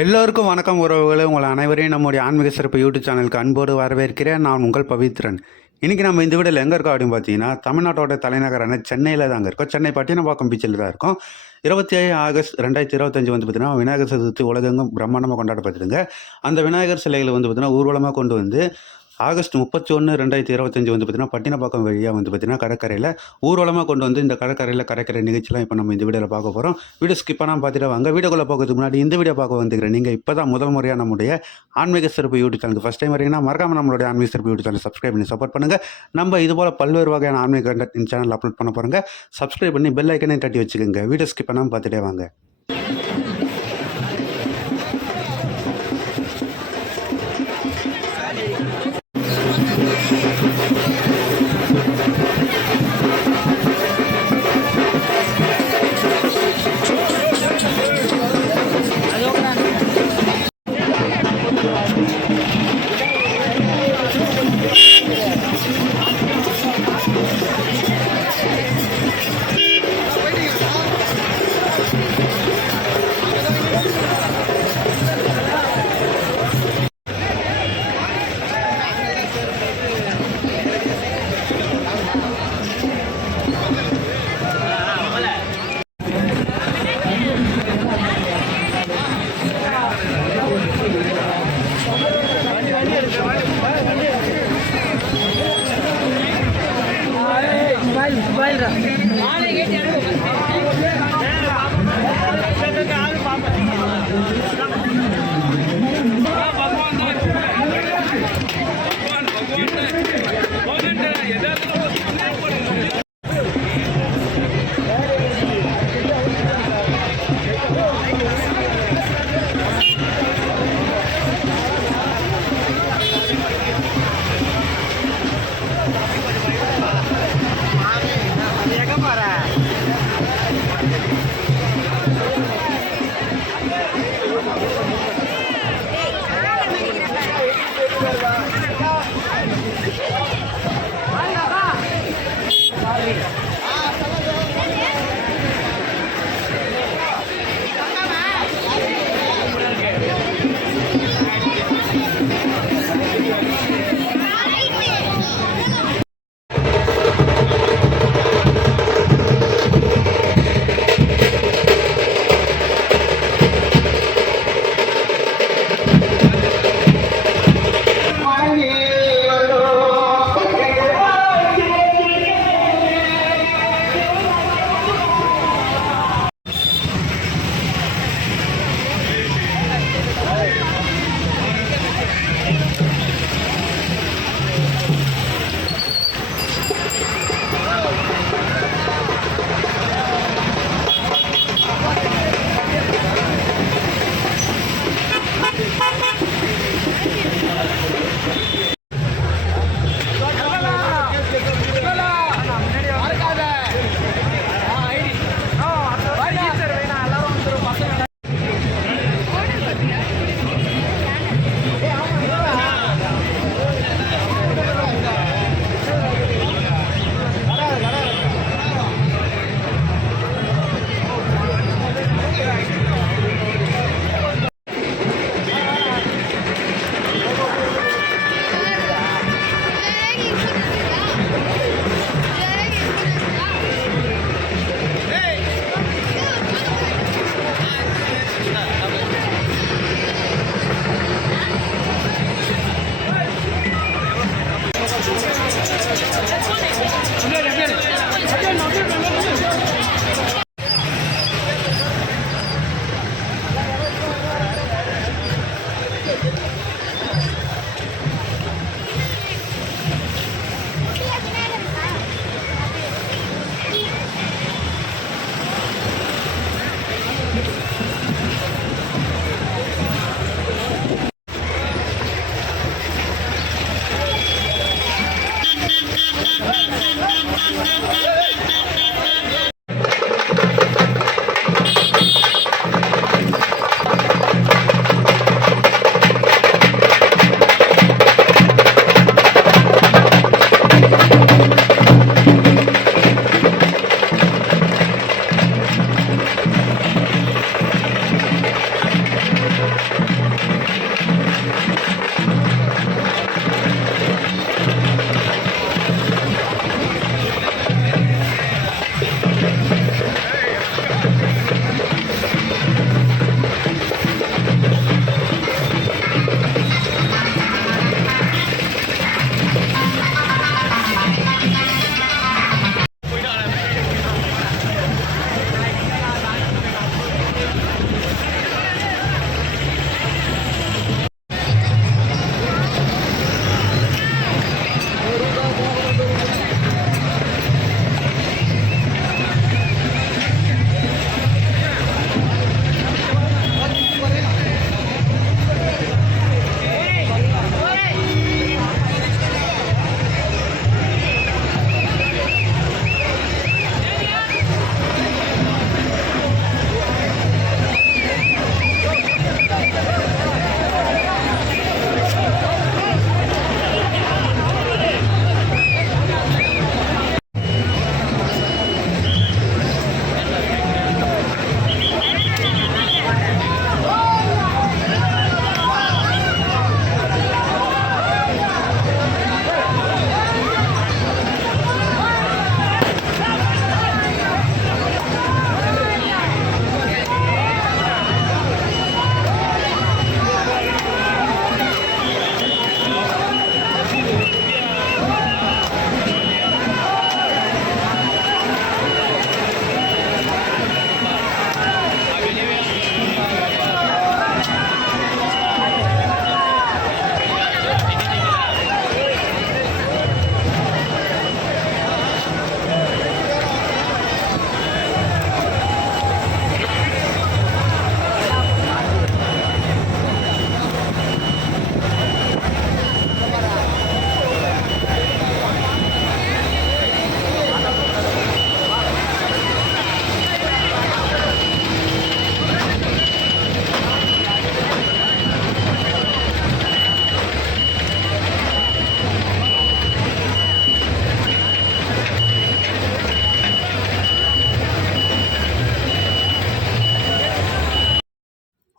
எல்லோருக்கும் வணக்கம் உறவுகளே. உங்கள் அனைவரையும் நம்முடைய ஆன்மீக சிறப்பு யூடியூப் சேனலுக்கு அன்போடு வரவேற்கிறேன். நான் உங்கள் பவித்ரன். இன்றைக்கி நம்ம இந்த வீடியோவில் எங்கே இருக்கோம் அப்படின்னு பார்த்தீங்கன்னா, தமிழ்நாட்டோட தலைநகரான சென்னையில் தாங்க இருக்கோம். சென்னை பட்டினப்பாக்கம் பீச்சில் தான் இருக்கும். 27 ஆகஸ்ட் 2025 வந்து பார்த்தீங்கன்னா விநாயகர் சதுர்த்தி உலகெங்கும் பிரம்மாண்டமாக கொண்டாடப்படுதுங்க. அந்த விநாயகர் சிலைகளை வந்து பார்த்தீங்கன்னா ஊர்வலமாக கொண்டு வந்து ஆகஸ்ட் 31, 2025 வந்து பார்த்தீங்கன்னா பட்டினப்பாக்கம் வழியாக வந்து பார்த்தீங்கன்னா கடற்கரையில் ஊர்வலமாக கொண்டு வந்து இந்த கடற்கரையில் கரைக்கிற நிகழ்ச்சிலாம் இப்போ நம்ம இந்த வீடியோவில் பார்க்க போகிறோம். வீடியோ ஸ்கிப் பண்ணாமல் பார்த்துட்டு வாங்க. வீடியோக்குள்ளே போகிறதுக்கு முன்னாடி இந்த வீடியோ பார்க்க வந்துக்கிறேன். நீங்கள் இப்போ தான் முதல் முறையாக நம்முடைய ஆன்மீக சிறப்பு யூடியூப் சேனலுக்கு ஃபஸ்ட் டைம் வரீங்கன்னா மறக்காமல் நம்மளுடைய ஆன்மீக சிறப்பு யூடியூப் சேனல் சப்ஸ்கிரைப் பண்ணி சப்போர்ட் பண்ணுங்கள். நம்ம இதுபோல் பல்வேறு வகையான ஆன்மீக கண்டென்ட் இந்த சேனல் அப்லோட் பண்ண போகிறோங்க. சப்ஸ்கிரைப் பண்ணி பெல் ஐக்கனே தட்டி வச்சுக்கோங்க. வீடியோ ஸ்கிப் பண்ணாமல் பார்த்துட்டே வாங்க.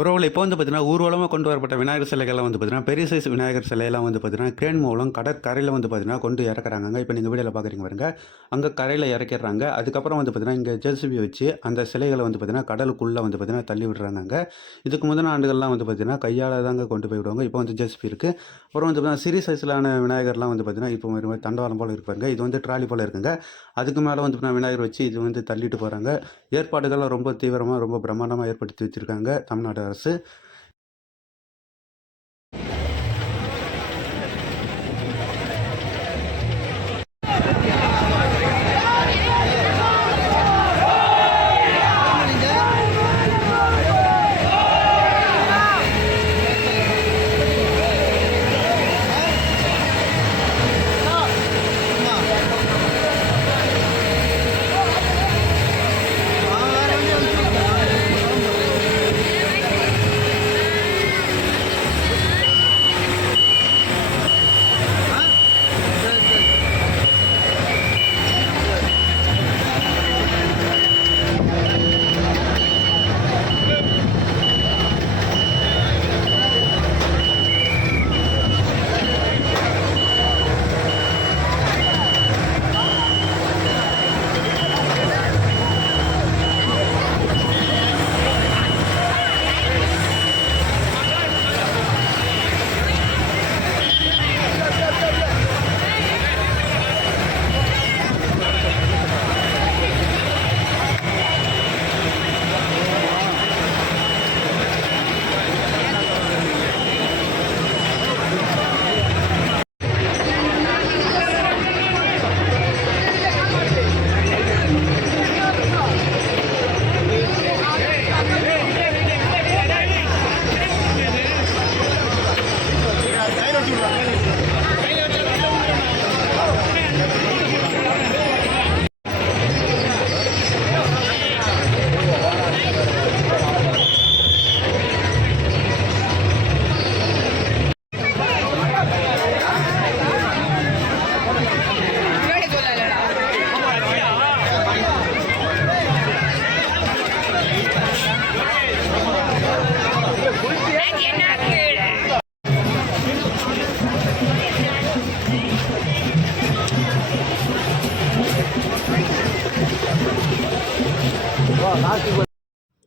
உறவுல இப்போ வந்து பார்த்தீங்கன்னா, ஊர்வலமா கொண்டு வரப்பட்ட விநாயகர் சிலைகள்லாம் வந்து பார்த்தீங்கன்னா, பெரிய சைஸ் விநாயகர் சிலையெல்லாம் வந்து பார்த்தீங்கன்னா, கிரேன் மூலம் கடற்கரையில வந்து பார்த்தீங்கன்னா, கொண்டு இறக்குறாங்கங்க. இப்போ நீங்க வீடியோல பார்க்குறீங்க பாருங்க. அங்க கரையில இறக்கிர்றாங்க. அதுக்கப்புறம் வந்து பார்த்தீங்கன்னா, இங்க ஜேசிபி வச்சு அந்த சிலைகள வந்து பார்த்தீங்கன்னா, கடலுக்குள்ள வந்து பார்த்தீங்கன்னா, தள்ளி விடுறாங்கங்க. இதுக்கு முந்தின ஆண்டுகள்லாம் வந்து பார்த்தீங்கன்னா, கையால தாங்க கொண்டு போய் விடுவாங்க. இப்போ வந்து ஜேசிபி இருக்கு. அப்புறம் வந்து பார்த்தீங்கன்னா, சிறிய சைஸ்லான விநாயகர்லாம் வந்து பார்த்தீங்கன்னா, இப்போ ஒரு மாரி தண்டவாளம் போல இருக்கு பாருங்க. இது வந்து ட்ராலி போல இருக்குங்க. அதுக்கு மேல வந்து பார்த்தீங்கன்னா, விநாயகர் வச்சு இது வந்து தள்ளிட்டு போறாங்க. ஏற்பாடுகள்லாம் ரொம்ப தீவிரமா, ரொம்ப பிரம்மாண்டமா ஏற்படுத்தி வச்சிருக்காங்க தமிழ்நாடு அரசு.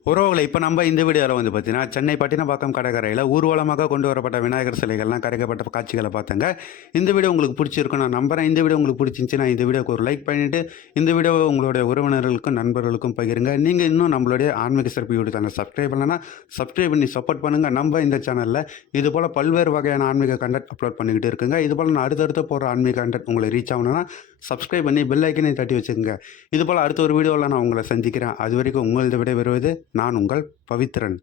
உறவுகளை இப்போ நம்ம இந்த வீடியோவில் வந்து பார்த்தீங்கன்னா, சென்னை பட்டினப்பாக்கம் கடற்கரையில் ஊர்வலமாக கொண்டு வரப்பட்ட விநாயகர் சிலைகள்லாம் கரைக்கப்பட்ட காட்சிகளை பார்த்தேங்க. இந்த வீடியோ உங்களுக்கு பிடிச்சிருக்கும் நான் நம்புறேன். இந்த வீடியோ உங்களுக்கு பிடிச்சிருந்துச்சுன்னா இந்த வீடியோக்கு ஒரு லைக் பண்ணிவிட்டு இந்த வீடியோவை உங்களுடைய உறவினர்களுக்கும் நண்பர்களுக்கும் பகிருங்க. நீங்கள் இன்னும் நம்மளுடைய ஆன்மீக சிறப்பு யூடியூப் சேனல் சப்ஸ்கிரைப் பண்ணலன்னா சப்ஸ்கிரைப் பண்ணி சப்போர்ட் பண்ணுங்கள். நம்ம இந்த சேனலில் இதுபோல் பல்வேறு வகையான ஆன்மீக கண்டென்ட் அப்லோட் பண்ணிக்கிட்டு இருக்குங்க. இதுபோல் நான் அடுத்தடுத்து போகிற ஆன்மீக கண்டென்ட் உங்களை ரீச் ஆகணும்னா சப்ஸ்கிரைப் பண்ணி பெல் ஐக்கனை தட்டி வச்சுக்கோங்க. இதுபோல் அடுத்த ஒரு வீடியோவில் நான் உங்களை சந்திக்கிறேன். அது வரைக்கும் உங்களது விடைபெறுவது நான் உங்கள் பவித்ரன்.